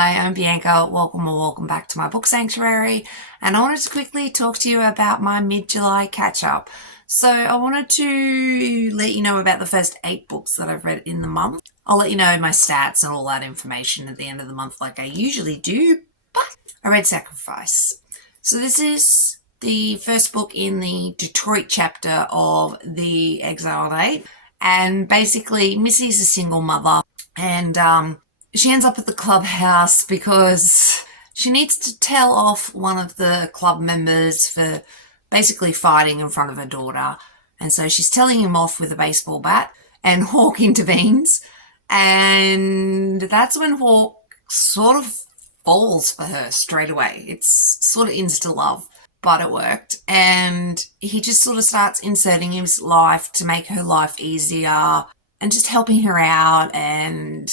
Hi, I'm Bianca. Welcome back to my book sanctuary. And I wanted to quickly talk to you about my mid-July catch-up. So I wanted to let you know about the first 8 books that I've read in the month. I'll let you know my stats and all that information at the end of the month like I usually do, but I read Sacrifice. So this is the first book in the Detroit chapter of The Exiled Eight. And basically, Missy's a single mother and she ends up at the clubhouse because she needs to tell off one of the club members for basically fighting in front of her daughter. And so she's telling him off with a baseball bat, and Hawk intervenes. And that's when Hawk sort of falls for her straight away. It's sort of insta love, but it worked. And he just sort of starts inserting his life to make her life easier and just helping her out. And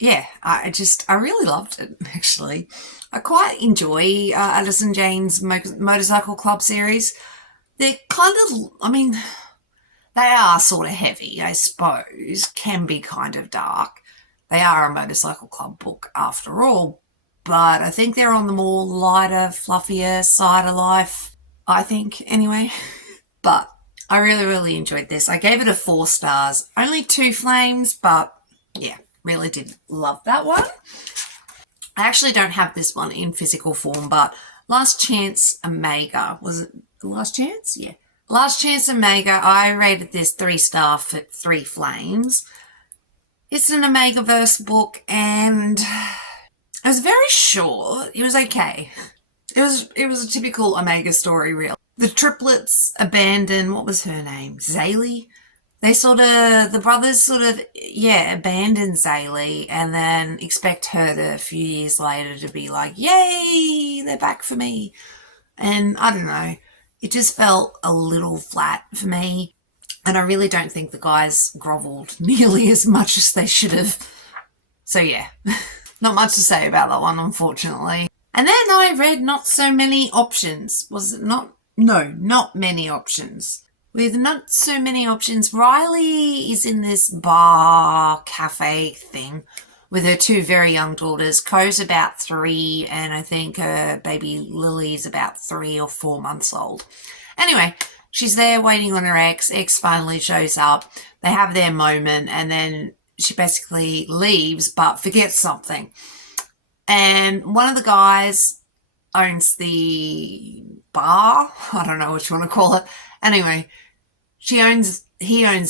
yeah, I really loved it, actually. I quite enjoy Addison Jane's Motorcycle Club series. They're kind of, they are sort of heavy, I suppose, can be kind of dark. They are a motorcycle club book after all, but I think they're on the more lighter, fluffier side of life, I think, anyway. But I really enjoyed this. I gave it a 4 stars. Only 2 flames, but yeah, really did love that one. I actually don't have this one in physical form, but Last Chance Omega. Was it Last Chance? Yeah. Last Chance Omega, I rated this 3 star for 3 flames. It's an Omegaverse book, and it was very short. It was okay. It was a typical Omega story, really. The triplets abandon, what was her name? Zaylee? The brothers abandon Zaylee and then expect her to, a few years later, to be like, yay, they're back for me. And I don't know, it just felt a little flat for me. And I really don't think the guys grovelled nearly as much as they should have. So yeah, not much to say about that one, unfortunately. And then I read Not So Many Options. Was it not? No, Not Many Options. With Not So Many Options, Riley is in this bar cafe thing with her 2 very young daughters. Co's about 3, and I think her baby Lily's about 3 or 4 months old. Anyway, she's there waiting on her ex. Ex finally shows up. They have their moment, and then she basically leaves but forgets something. And one of the guys owns the bar. I don't know what you want to call it. Anyway, he owns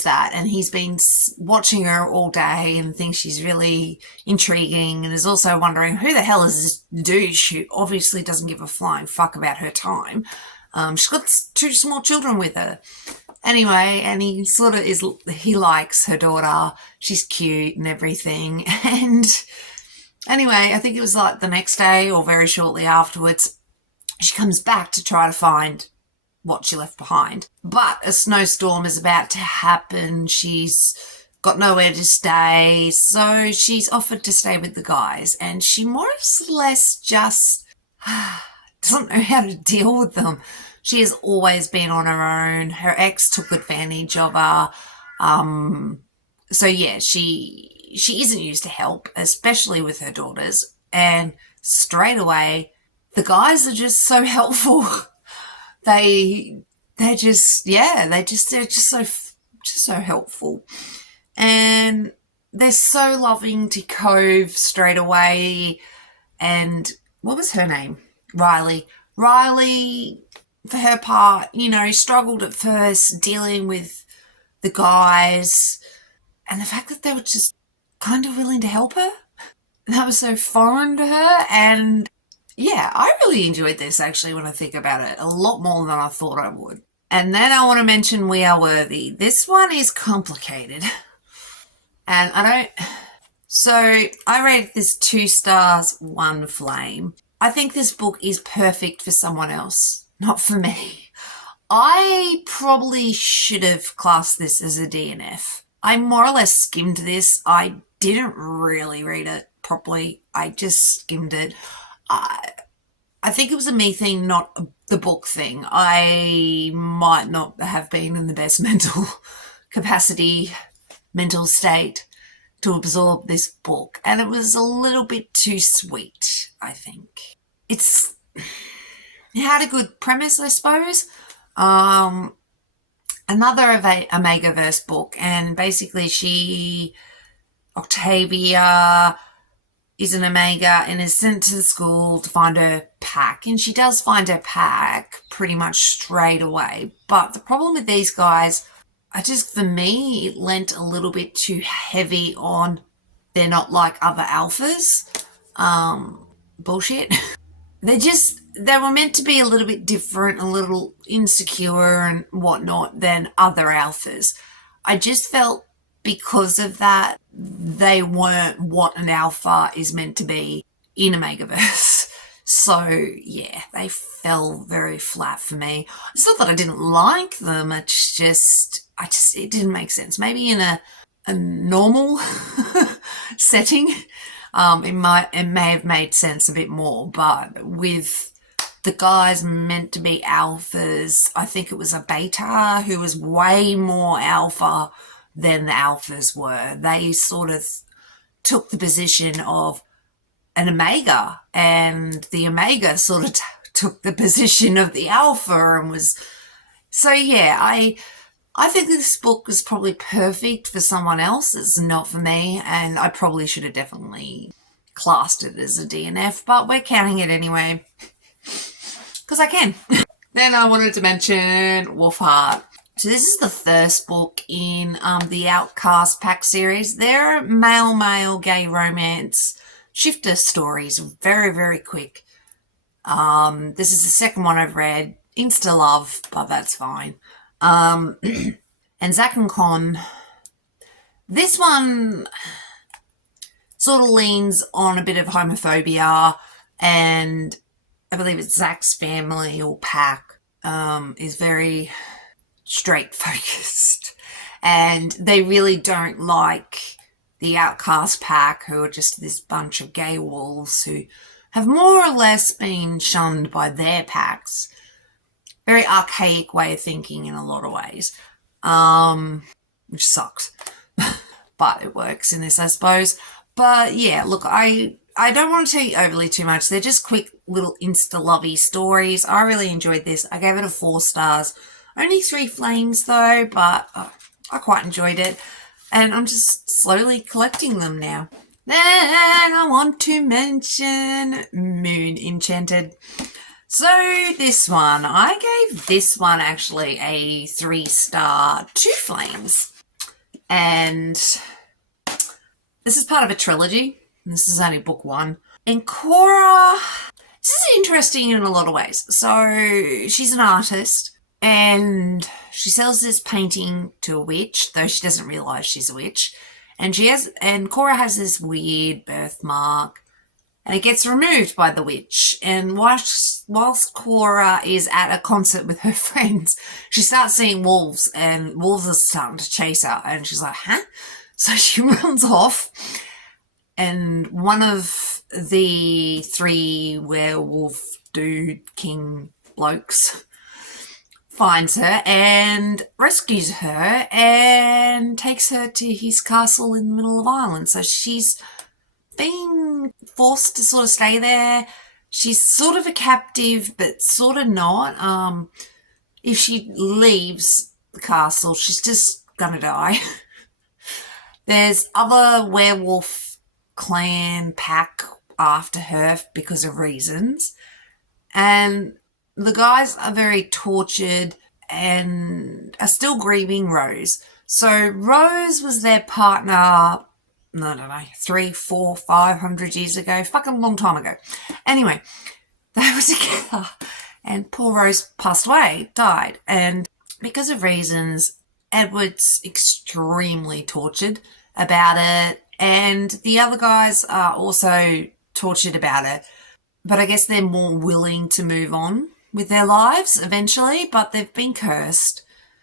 that, and he's been watching her all day and thinks she's really intriguing, and is also wondering who the hell is this douche who obviously doesn't give a flying fuck about her time. She's got 2 small children with her. Anyway, and he likes her daughter. She's cute and everything. And anyway, I think it was like the next day or very shortly afterwards, she comes back to try to find what she left behind. But a snowstorm is about to happen. She's got nowhere to stay, so she's offered to stay with the guys, and she more or less just doesn't know how to deal with them. She has always been on her own. Her ex took advantage of her. So yeah, she isn't used to help, especially with her daughters. And straight away, the guys are just so helpful. They're just so helpful, and they're so loving to Cove straight away. And what was her name? Riley, for her part, struggled at first dealing with the guys, and the fact that they were just kind of willing to help her, that was so foreign to her. And yeah, I really enjoyed this, actually, when I think about it. A lot more than I thought I would. And then I want to mention We Are Worthy. This one is complicated. And so I rated this 2 stars, 1 flame. I think this book is perfect for someone else, not for me. I probably should have classed this as a DNF. I more or less skimmed this. I didn't really read it properly. I just skimmed it. I think it was a me thing, not the book thing. I might not have been in the best mental state to absorb this book, and it was a little bit too sweet, I think. It had a good premise, I suppose. Another of a Omegaverse book, and basically Octavia is an Omega and is sent to the school to find her pack, and she does find her pack pretty much straight away. But the problem with these guys, for me, it lent a little bit too heavy on they're not like other alphas. Bullshit. They were meant to be a little bit different, a little insecure and whatnot than other alphas. I just felt because of that, they weren't what an alpha is meant to be in Omegaverse. So, yeah, they fell very flat for me. It's not that I didn't like them, it didn't make sense. Maybe in a normal setting, it may have made sense a bit more, but with the guys meant to be alphas, I think it was a beta who was way more alpha than the alphas were. They sort of took the position of an omega, and the omega sort of took the position of the alpha and was... So yeah, I think this book is probably perfect for someone else. It's not for me, and I probably should have definitely classed it as a DNF, but we're counting it anyway because I can. Then I wanted to mention Wolfheart. So this is the first book in the Outcast Pack series. They're male gay romance shifter stories, very, very quick. This is the second one I've read. Insta love, but that's fine. And Zack and Con. This one sort of leans on a bit of homophobia, and I believe it's Zack's family or pack is very straight focused, and they really don't like the Outcast Pack, who are just this bunch of gay wolves who have more or less been shunned by their packs. Very archaic way of thinking in a lot of ways, which sucks, but it works in this, I suppose. But yeah, look, I don't want to tell you overly too much. They're just quick little insta-lovey stories. I really enjoyed this. I gave it a 4 stars. Only 3 flames though, but I quite enjoyed it. And I'm just slowly collecting them now. Then I want to mention Moon Enchanted. So this one, I gave this one actually a 3-star, 2 flames. And this is part of a trilogy. This is only book 1. And Cora, this is interesting in a lot of ways. So she's an artist and she sells this painting to a witch, though she doesn't realise she's a witch. And Cora has this weird birthmark, and it gets removed by the witch. And whilst Cora is at a concert with her friends, she starts seeing wolves, and wolves are starting to chase her. And she's like, huh? So she runs off, and one of the 3 werewolf dude king blokes finds her and rescues her and takes her to his castle in the middle of Ireland. So she's been forced to sort of stay there. She's sort of a captive, but sort of not. If she leaves the castle, she's just gonna die. There's other werewolf clan pack after her because of reasons. And the guys are very tortured and are still grieving Rose. So Rose was their partner, I don't know, 300, 400, 500 years ago. Fucking long time ago. Anyway, they were together and poor Rose passed away, died. And because of reasons, Edward's extremely tortured about it. And the other guys are also tortured about it. But I guess they're more willing to move on with their lives eventually, but they've been cursed.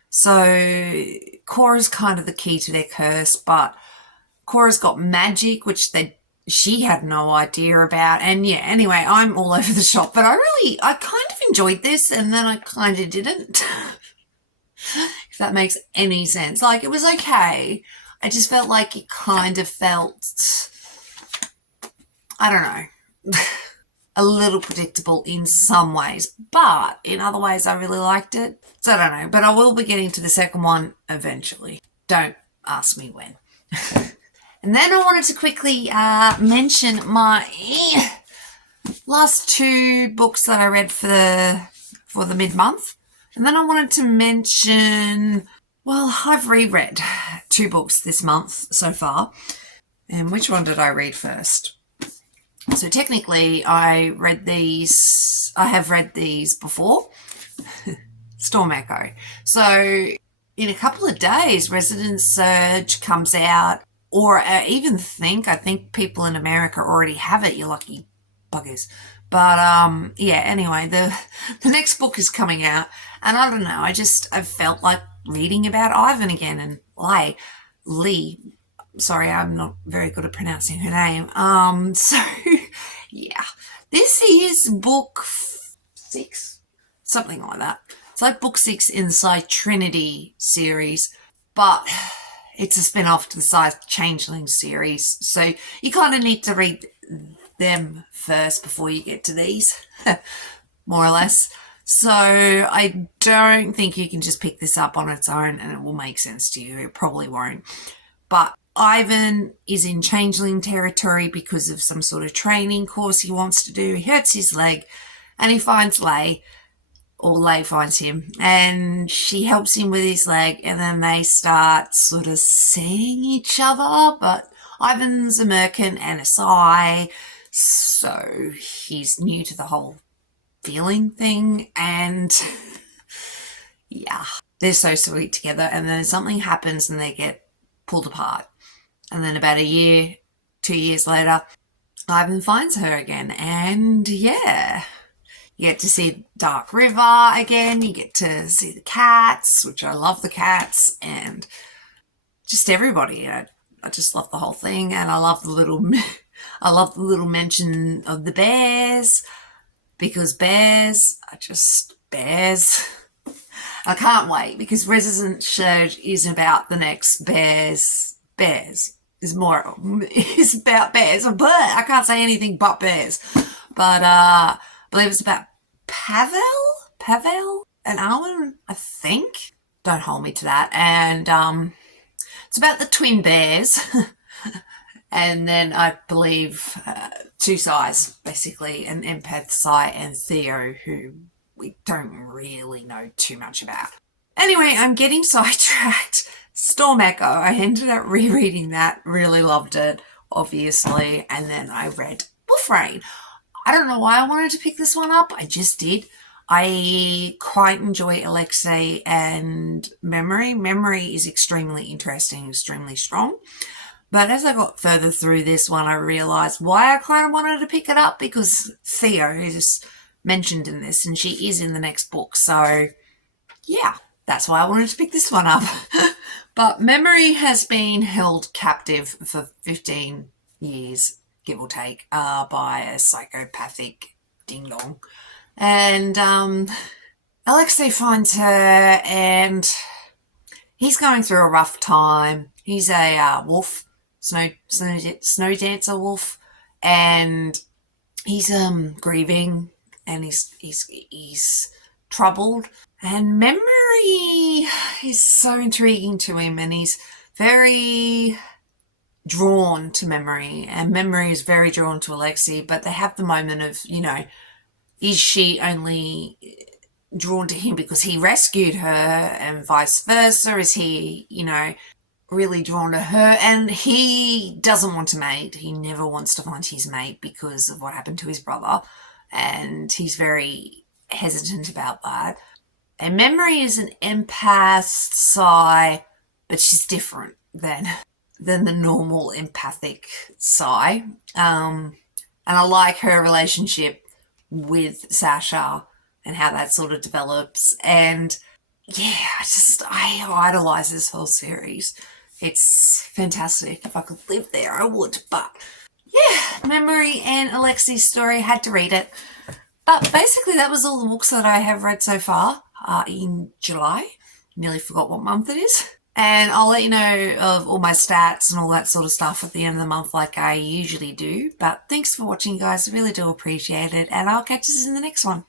So Cora's kind of the key to their curse, but Cora's got magic, which she had no idea about. And yeah, anyway, I'm all over the shop, but I kind of enjoyed this, and then I kind of didn't. If that makes any sense. Like, it was okay. I just felt like it kind of felt, I don't know, a little predictable in some ways, but in other ways I really liked it. So I don't know, but I will be getting to the second one eventually. Don't ask me when. And then I wanted to quickly mention my last two books that I read for the mid-month. And then I wanted to mention, well, I've reread two books this month so far. And which one did I read first? So technically I have read these before. Storm Echo. So in a couple of days, Resident Surge comes out, or I think people in America already have it, you lucky buggers. But yeah, anyway, the next book is coming out, and I don't know, I've felt like reading about Ivan again, and Lee. Sorry, I'm not very good at pronouncing her name. So yeah, this is book 6, something like that. It's like book 6 inside Trinity series, but it's a spin-off to the Size Changeling series. So you kind of need to read them first before you get to these, more or less. So I don't think you can just pick this up on its own and it will make sense to you. It probably won't. But Ivan is in Changeling territory because of some sort of training course he wants to do. He hurts his leg and he finds Lei, or Lei finds him, and she helps him with his leg, and then they start sort of seeing each other, but Ivan's a merchant and a Psi, so he's new to the whole feeling thing, and yeah, they're so sweet together, and then something happens and they get pulled apart. And then about 2 years later, Ivan finds her again, and yeah, you get to see Dark River again, you get to see the cats, which I love the cats, and just everybody. I just love the whole thing, and I love the little mention of the bears, because bears are just bears. I can't wait, because Resident Surge is about the next bears. Bears is about bears, but I can't say anything but bears. But I believe it's about Pavel and Arwen, I think. Don't hold me to that. And it's about the twin bears. And then I believe 2 Psis, basically, an empath Psi and Theo, who we don't really know too much about. Anyway, I'm getting sidetracked. Storm Echo, I ended up rereading that, really loved it, obviously, and then I read Wolfrain. I don't know why I wanted to pick this one up, I just did. I quite enjoy Alexei and Memory. Memory is extremely interesting, extremely strong. But as I got further through this one, I realised why I kind of wanted to pick it up, because Theo is mentioned in this, and she is in the next book. So, yeah, that's why I wanted to pick this one up. But Memory has been held captive for 15 years, give or take, by a psychopathic ding-dong. And Alexei finds her, and he's going through a rough time. He's a wolf, snow dancer wolf, and he's grieving, and he's troubled. And Memory is so intriguing to him, and he's very drawn to Memory, and Memory is very drawn to Alexei, but they have the moment of, is she only drawn to him because he rescued her, and vice versa? Is he, really drawn to her? And he doesn't want to mate. He never wants to find his mate because of what happened to his brother, and he's very hesitant about that. And Memory is an empath Psi, but she's different than the normal empathic Psi. And I like her relationship with Sasha and how that sort of develops. And yeah, I idolize this whole series. It's fantastic. If I could live there, I would. But yeah, Memory and Alexei's story, had to read it. But basically that was all the books that I have read so far in July. Nearly forgot what month it is. And I'll let you know of all my stats and all that sort of stuff at the end of the month like I usually do. But thanks for watching, guys. I really do appreciate it. And I'll catch you in the next one.